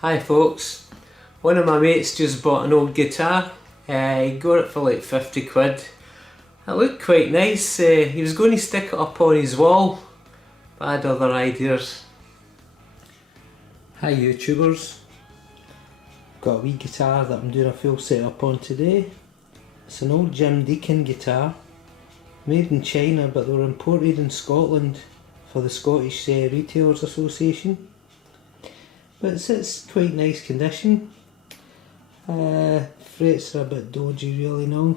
Hi folks, one of my mates just bought an old guitar. He got it for like 50 quid. It looked quite nice. He was going to stick it up on his wall, but I had other ideas. Hi YouTubers, got a wee guitar that I'm doing a full setup on today. It's an old Jim Deacon guitar, made in China, but they were imported in Scotland for the Scottish Retailers Association. But it's quite nice condition. Frets are a bit dodgy really now.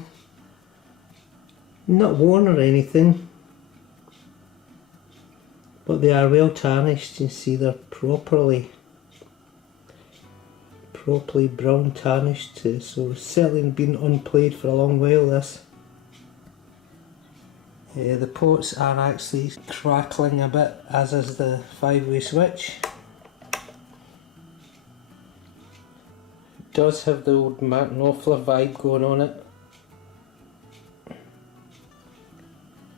Not worn or anything, but they are well tarnished. You see they're properly brown tarnished, so it's certainly been unplayed for a long while this. The ports are actually crackling a bit, as is the 5-way switch. It does have the old Martin Knopfler vibe going on it.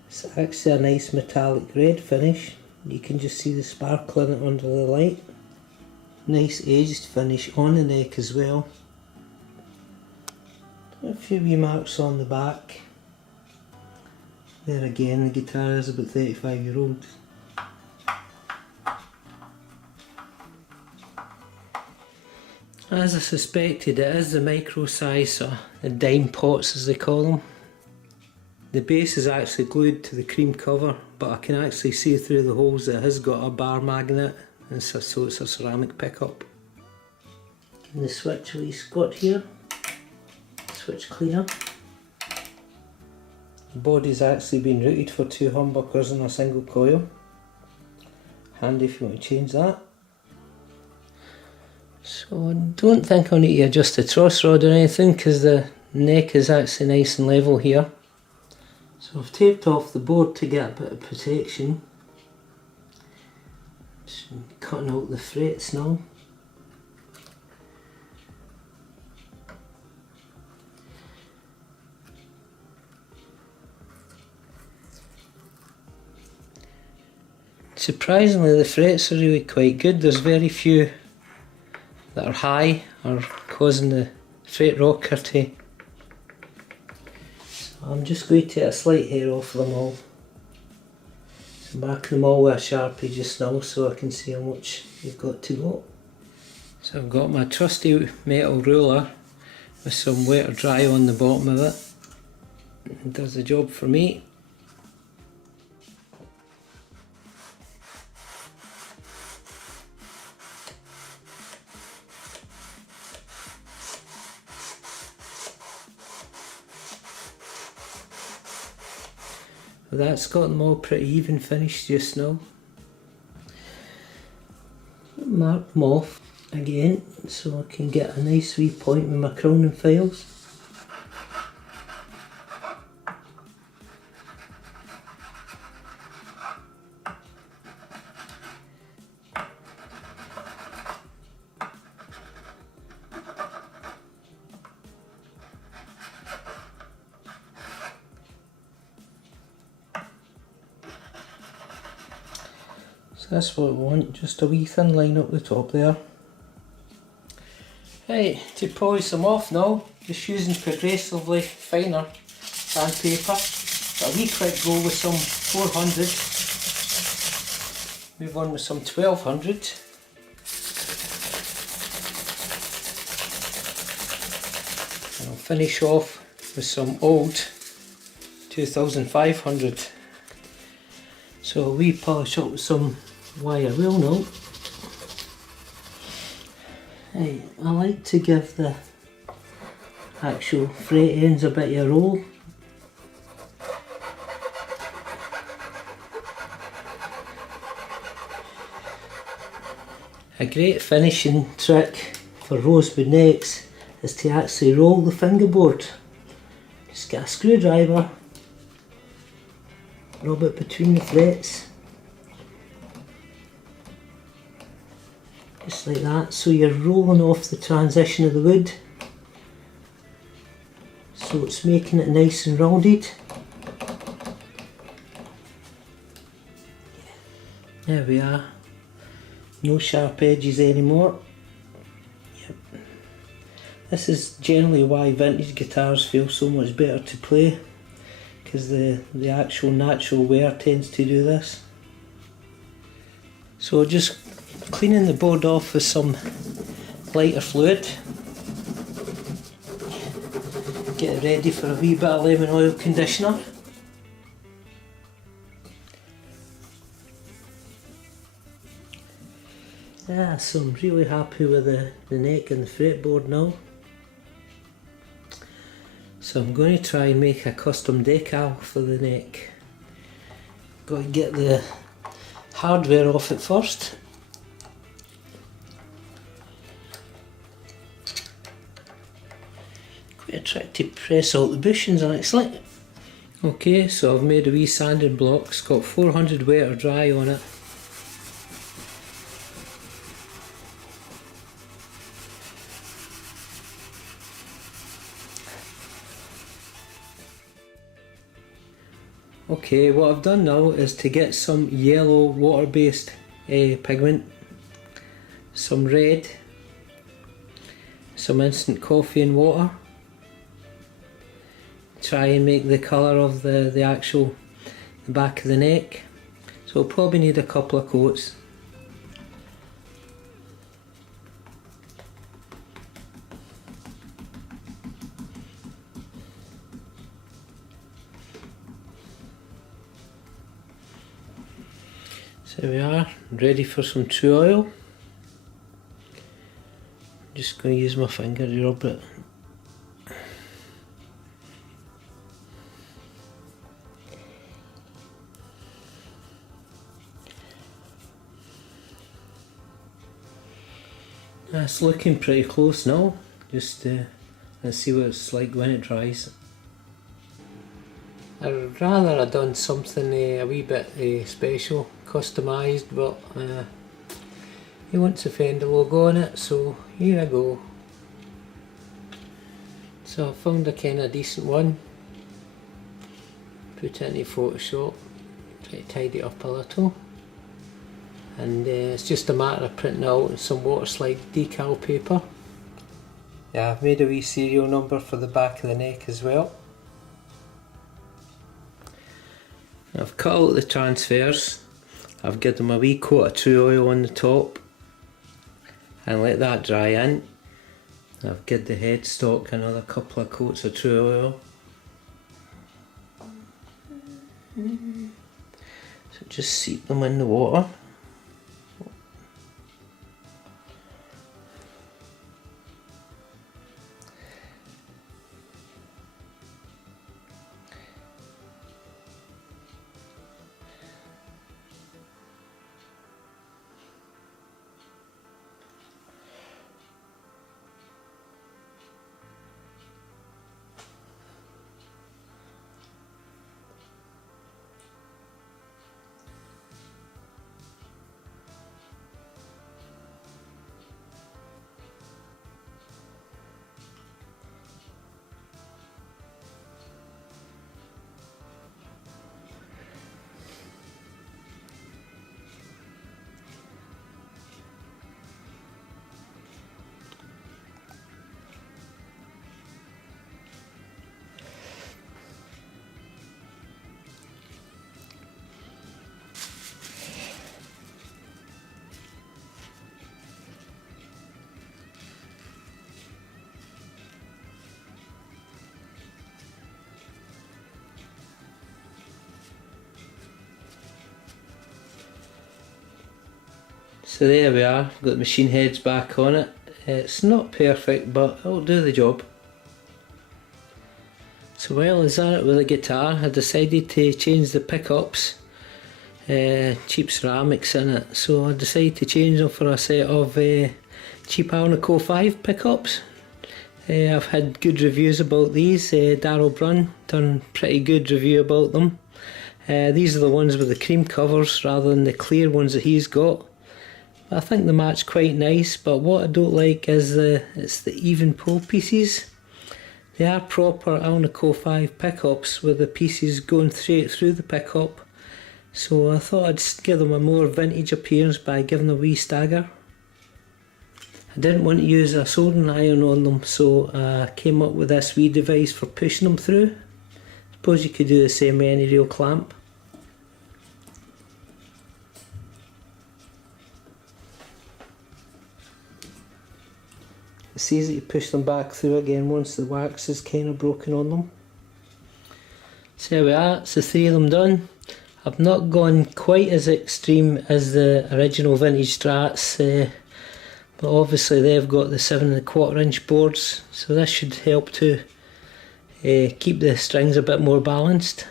It's actually a nice metallic red finish. You can just see the sparkle in it under the light. Nice aged finish on the neck as well. A few wee marks on the back. There again, the guitar is about 35-year-old. As I suspected, it is the micro size, or the dime pots as they call them. The base is actually glued to the cream cover, but I can actually see through the holes that it has got a bar magnet, and so it's a ceramic pickup. And the switch we've got here, switch cleaner. The body's actually been routed for 2 humbuckers and a single coil. Handy if you want to change that. So I don't think I'll need to adjust the truss rod or anything, because the neck is actually nice and level here. So I've taped off the board to get a bit of protection. Just cutting out the frets now. Surprisingly, the frets are really quite good. There's very few that are high or causing the fret rocker to. So I'm just going to take a slight hair off them all. So I'm marking them all with a Sharpie just now so I can see how much you've got to go. So I've got my trusty metal ruler with some wet or dry on the bottom of it. It does the job for me. That's got them all pretty even finished just now. Mark them off again so I can get a nice wee point with my crowning files. So that's what we want, just a wee thin line up the top there. Right, to polish them off now, just using progressively finer sandpaper. Got a wee quick go with some 400, move on with some 1200. And I'll finish off with some old 2500. So a wee polish up with some wire wheel now. Right, I like to give the actual fret ends a bit of a roll. A great finishing trick for rosewood necks is to actually roll the fingerboard. Just get a screwdriver, rub it between the frets, just like that, so you're rolling off the transition of the wood, so it's making it nice and rounded. There we are, no sharp edges anymore. This is generally why vintage guitars feel so much better to play, because the actual natural wear tends to do this. So just cleaning the board off with some lighter fluid. Get it ready for a wee bit of lemon oil conditioner. Yeah, so I'm really happy with the neck and the fretboard now. So I'm going to try and make a custom decal for the neck. Got to get the hardware off it first. Quite a trick to press out the bushings actually. Okay, so I've made a wee sanding block. It's got 400 wet or dry on it. Okay, what I've done now is to get some yellow water-based pigment, some red, some instant coffee and water. Try and make the colour of the back of the neck. So we'll probably need a couple of coats. So there we are, ready for some true oil. Just going to use my finger to rub it. It's looking pretty close now. Just let's see what it's like when it dries. I'd rather have done something a wee bit special, customised, but he wants a Fender logo on it, so here I go. So I found a kind of decent one, put it into Photoshop, try to tidy it up a little, and it's just a matter of printing out some waterslide decal paper. Yeah, I've made a wee serial number for the back of the neck as well. I've cut out the transfers, I've given them a wee coat of true oil on the top and let that dry in. I've given the headstock another couple of coats of true oil. So just seep them in the water. So there we are, got the machine heads back on it. It's not perfect, but it'll do the job. So while I was at it with the guitar, I decided to change the pickups. Cheap ceramics in it, so I decided to change them for a set of cheap Alnico 5 pickups. I've had good reviews about these. Darrell Braun done pretty good review about them. These are the ones with the cream covers rather than the clear ones that he's got. I think they match quite nice, but what I don't like is it's the even pull pieces. They are proper Alnico 5 pickups with the pieces going straight through the pickup, so I thought I'd give them a more vintage appearance by giving a wee stagger. I didn't want to use a soldering iron on them, so I came up with this wee device for pushing them through. Suppose you could do the same with any real clamp. It's easy to push them back through again once the wax is kind of broken on them. So there we are, it's the 3 of them done. I've not gone quite as extreme as the original vintage Strats, but obviously they've got the 7 1/4 inch boards, so this should help to keep the strings a bit more balanced.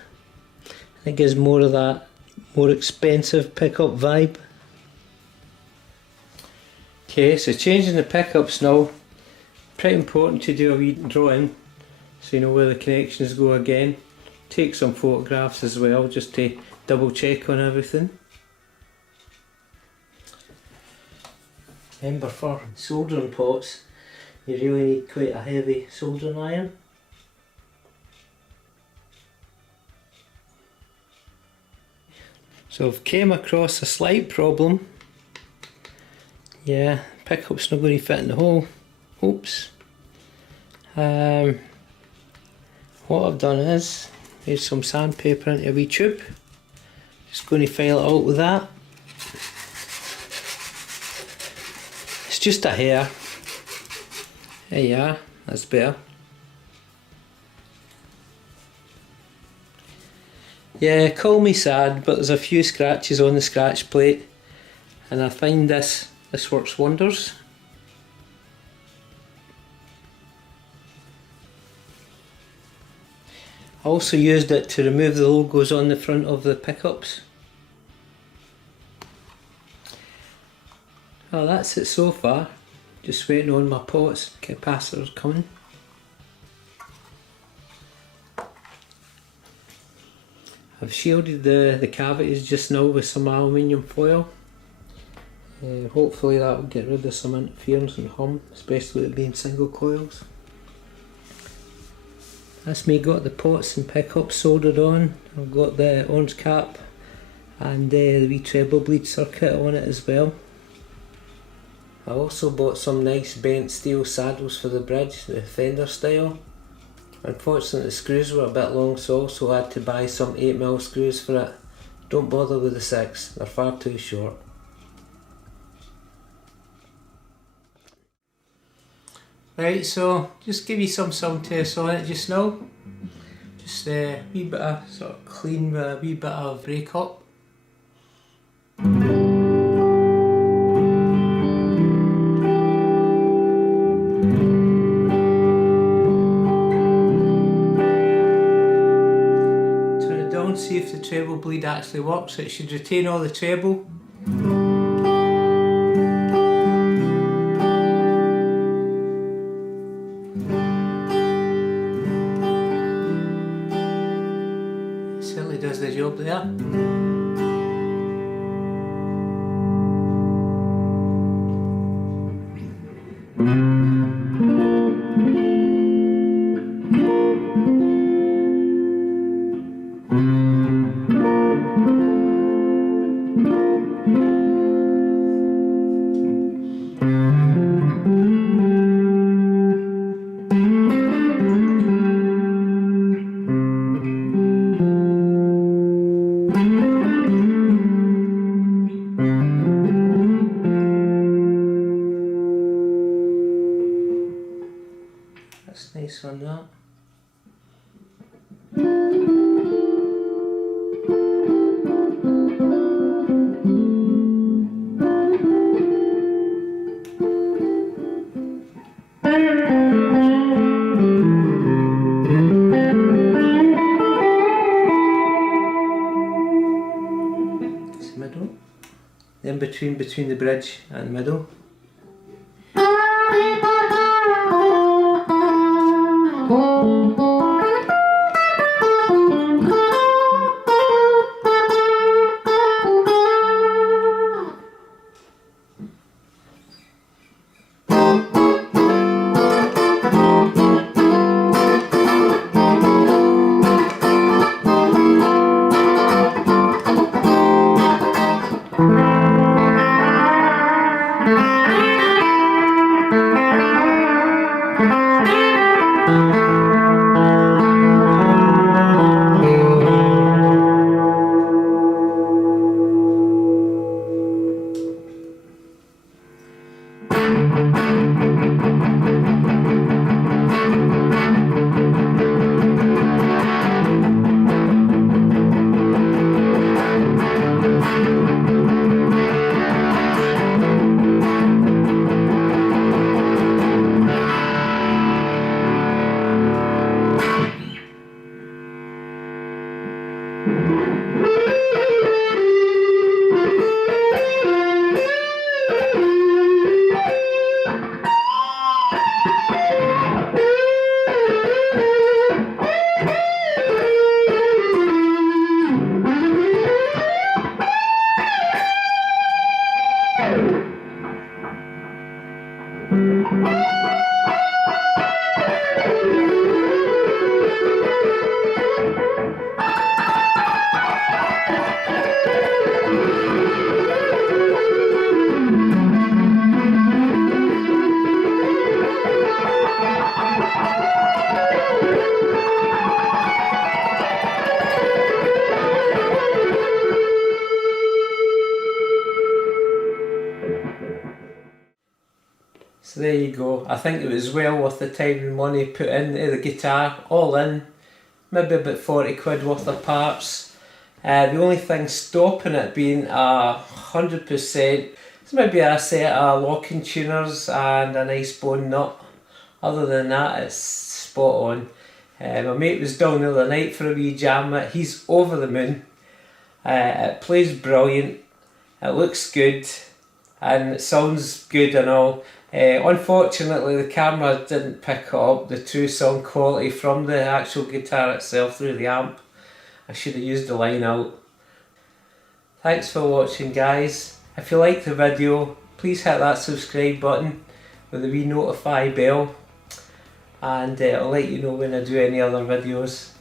It gives more of that more expensive pickup vibe. Okay, so changing the pickups now. Pretty important to do a wee drawing so you know where the connections go again. Take some photographs as well just to double check on everything. Remember, for soldering pots you really need quite a heavy soldering iron. So I've came across a slight problem. Yeah, pickup's not going to fit in the hole. Oops. What I've done is made some sandpaper into a wee tube. Just going to file it out with that. It's just a hair. There you are, that's better. Yeah, call me sad, but there's a few scratches on the scratch plate, and I find this works wonders. I also used it to remove the logos on the front of the pickups. Well, that's it so far. Just waiting on my pots, capacitors coming. I've shielded the cavities just now with some aluminium foil. Hopefully that will get rid of some interference and hum, especially with it being single coils. That's me got the pots and pickups soldered on. I've got the orange cap and the wee treble bleed circuit on it as well. I also bought some nice bent steel saddles for the bridge, the Fender style. Unfortunately the screws were a bit long, so I also had to buy some 8mm screws for it. Don't bother with the 6, they're far too short. Right, so just give you some sound tests on it just now. Just a wee bit of sort of clean with a wee bit of break up. See if the treble bleed actually works. It should retain all the treble. It certainly does the job there. That's nice on that. It's middle. Then between the bridge and middle. So there you go. I think it was well worth the time and money put into the guitar, all in, maybe about 40 quid worth of parts. The only thing stopping it being 100% is maybe a set of locking tuners and a nice bone nut. Other than that, it's spot on. My mate was down the other night for a wee jam. He's over the moon. It plays brilliant, it looks good, and it sounds good and all. Unfortunately, the camera didn't pick up the true sound quality from the actual guitar itself through the amp. I should have used the line out. Thanks for watching, guys. If you liked the video, please hit that subscribe button with the wee notify bell, and I'll let you know when I do any other videos.